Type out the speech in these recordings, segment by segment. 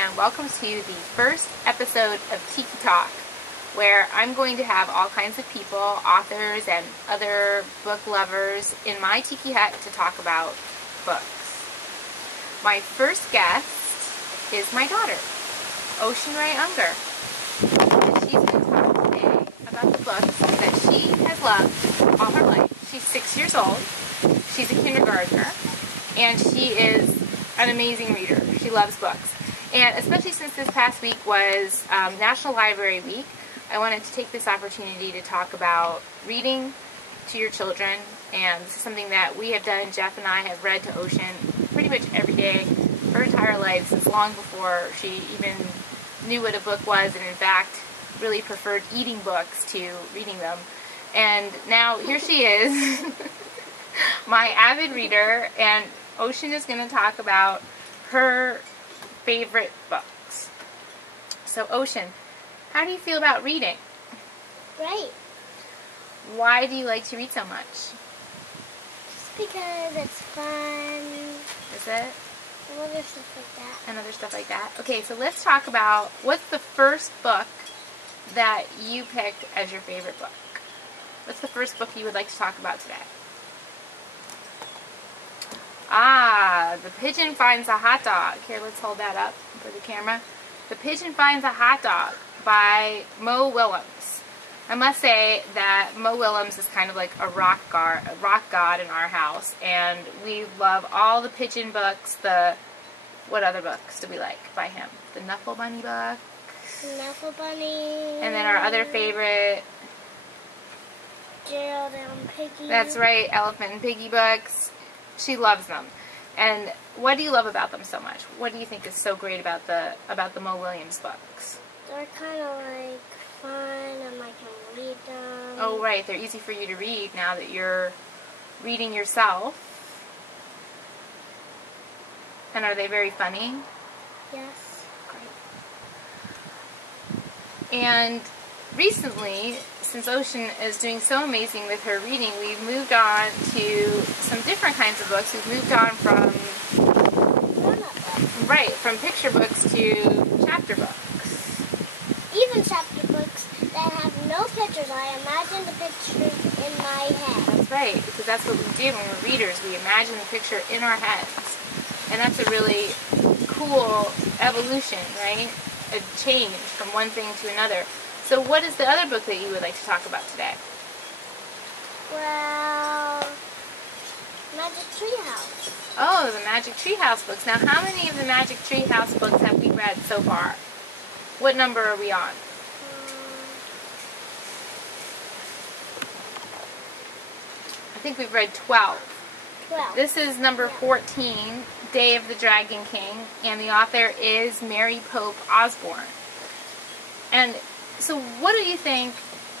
and welcome to the first episode of Tiki Talk, where I'm going to have all kinds of people, authors and other book lovers in my Tiki hut to talk about books. My first guest is my daughter, Ocean Unger. She's going to talk today about the books that she has loved all her life. She's 6 years old. She's a kindergartner, and she is an amazing reader. She loves books. And especially since this past week was National Library Week, I wanted to take this opportunity to talk about reading to your children. And this is something that we have done. Jeff and I have read to Ocean pretty much every day her entire life, since long before she even knew what a book was, and in fact really preferred eating books to reading them. And now here she is, my avid reader, and Ocean is going to talk about her favorite books. So Ocean, how do you feel about reading? Great. Why do you like to read so much? Just because it's fun. Is it? And other stuff like that. And other stuff like that. Okay, so let's talk about what's the first book that you picked as your favorite book. What's the first book you would like to talk about today? Ah, The Pigeon Finds a Hot Dog. Here, let's hold that up for the camera. The Pigeon Finds a Hot Dog by Mo Willems. I must say that Mo Willems is kind of like a rock god in our house, and we love all the pigeon books. What other books do we like by him? The Knuffle Bunny book. Knuffle Bunny. And then our other favorite, Gerald and Piggy. That's right, Elephant and Piggy books. She loves them. And what do you love about them so much? What do you think is so great about the Mo Willems books? They're kind of like fun, and I can read them. Oh, right. They're easy for you to read now that you're reading yourself. And are they very funny? Yes. Great. And recently, since Ocean is doing so amazing with her reading, we've moved on to some different kinds of books. We've moved on from picture books to chapter books. Even chapter books that have no pictures. I imagine the pictures in my head. That's right, because that's what we do when we're readers. We imagine the picture in our heads. And that's a really cool evolution, right? A change from one thing to another. So what is the other book that you would like to talk about today? Well, Magic Treehouse. Oh, the Magic Treehouse books. Now, how many of the Magic Treehouse books have we read so far? What number are we on? I think we've read 12. 12. This is number 14, Day of the Dragon King, and the author is Mary Pope Osborne. And so what do you think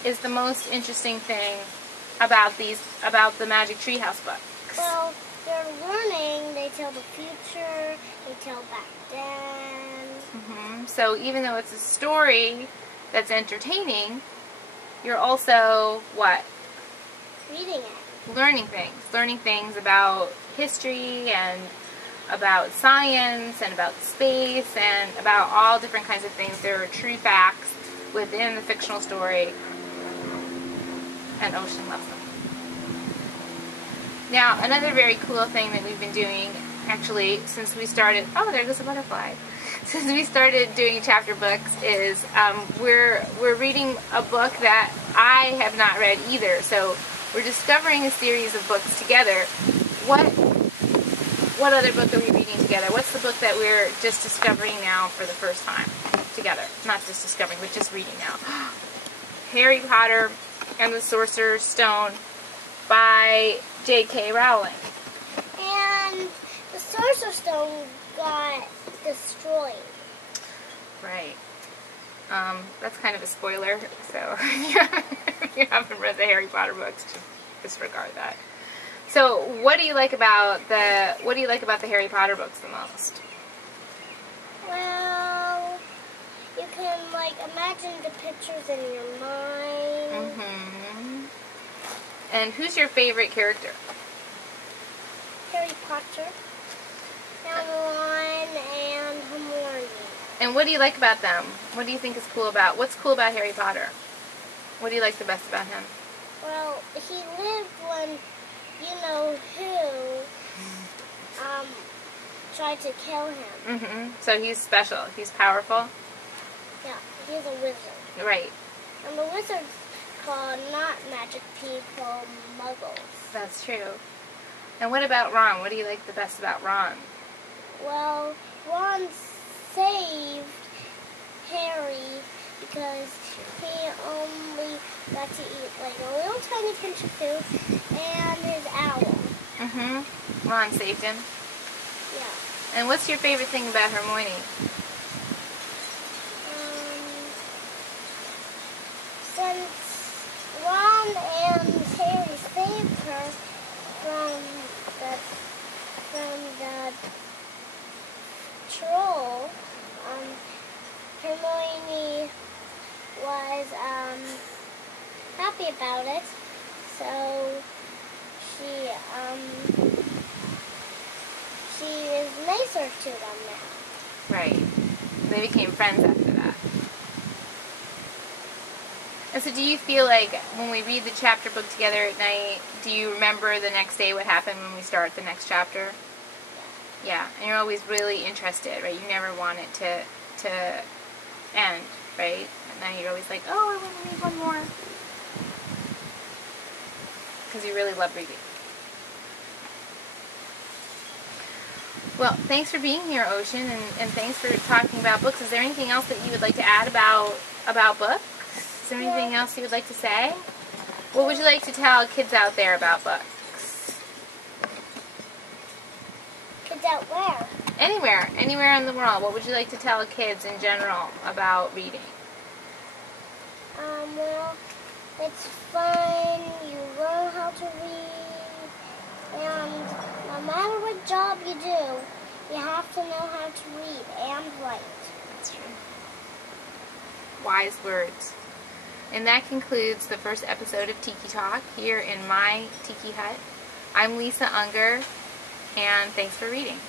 is the most interesting thing about the Magic Treehouse books? Well, they're learning. They tell the future. They tell back then. So even though it's a story that's entertaining, you're also, what? Reading it. Learning things about history and about science and about space and about all different kinds of things. There are true facts within the fictional story, and Ocean loves them. Now, another very cool thing that we've been doing, actually, since we started, oh, there goes a butterfly. Since we started doing chapter books is we're reading a book that I have not read either. So we're discovering a series of books together. What other book are we reading together? What's the book that we're just discovering now for the first time together? Not just discovering, but just reading now. Harry Potter and the Sorcerer's Stone by J.K. Rowling. And the Sorcerer's Stone got destroyed. Right. That's kind of a spoiler, so if you haven't read the Harry Potter books, just disregard that. So, what do you like about the Harry Potter books the most? Well, you can like imagine the pictures in your mind. And who's your favorite character? Harry Potter, Ron, and Hermione. And what do you like about them? What do you think is cool about, what's cool about Harry Potter? What do you like the best about him? Well, he lived when you-know-who tried to kill him. So he's special. He's powerful? Yeah, he's a wizard. Right. And the wizards call not magic people muggles. That's true. And what about Ron? What do you like the best about Ron? Well, Ron saved Harry because he only got to eat like a little tiny pinch of food and his owl. Ron saved him. Yeah. And what's your favorite thing about Hermione? Since Ron and Harry saved her from the troll, Hermione was happy about it, so she is nicer to them now. Right. They became friends after that. And so do you feel like when we read the chapter book together at night, do you remember the next day what happened when we start the next chapter? Yeah. And you're always really interested, right? You never want it to end, right? And then you're always like, oh, I want to read one more. Because you really love reading. Well, thanks for being here, Ocean, and thanks for talking about books. Is there anything else that you would like to add about books? Is there anything else you would like to say? What would you like to tell kids out there about books? Kids out where? Anywhere in the world. What would you like to tell kids in general about reading? Well, it's fun. You learn how to read, and no matter what job you do, you have to know how to read and write. That's true. Wise words. And that concludes the first episode of Tiki Talk here in my Tiki Hut. I'm Lisa Unger, and thanks for reading.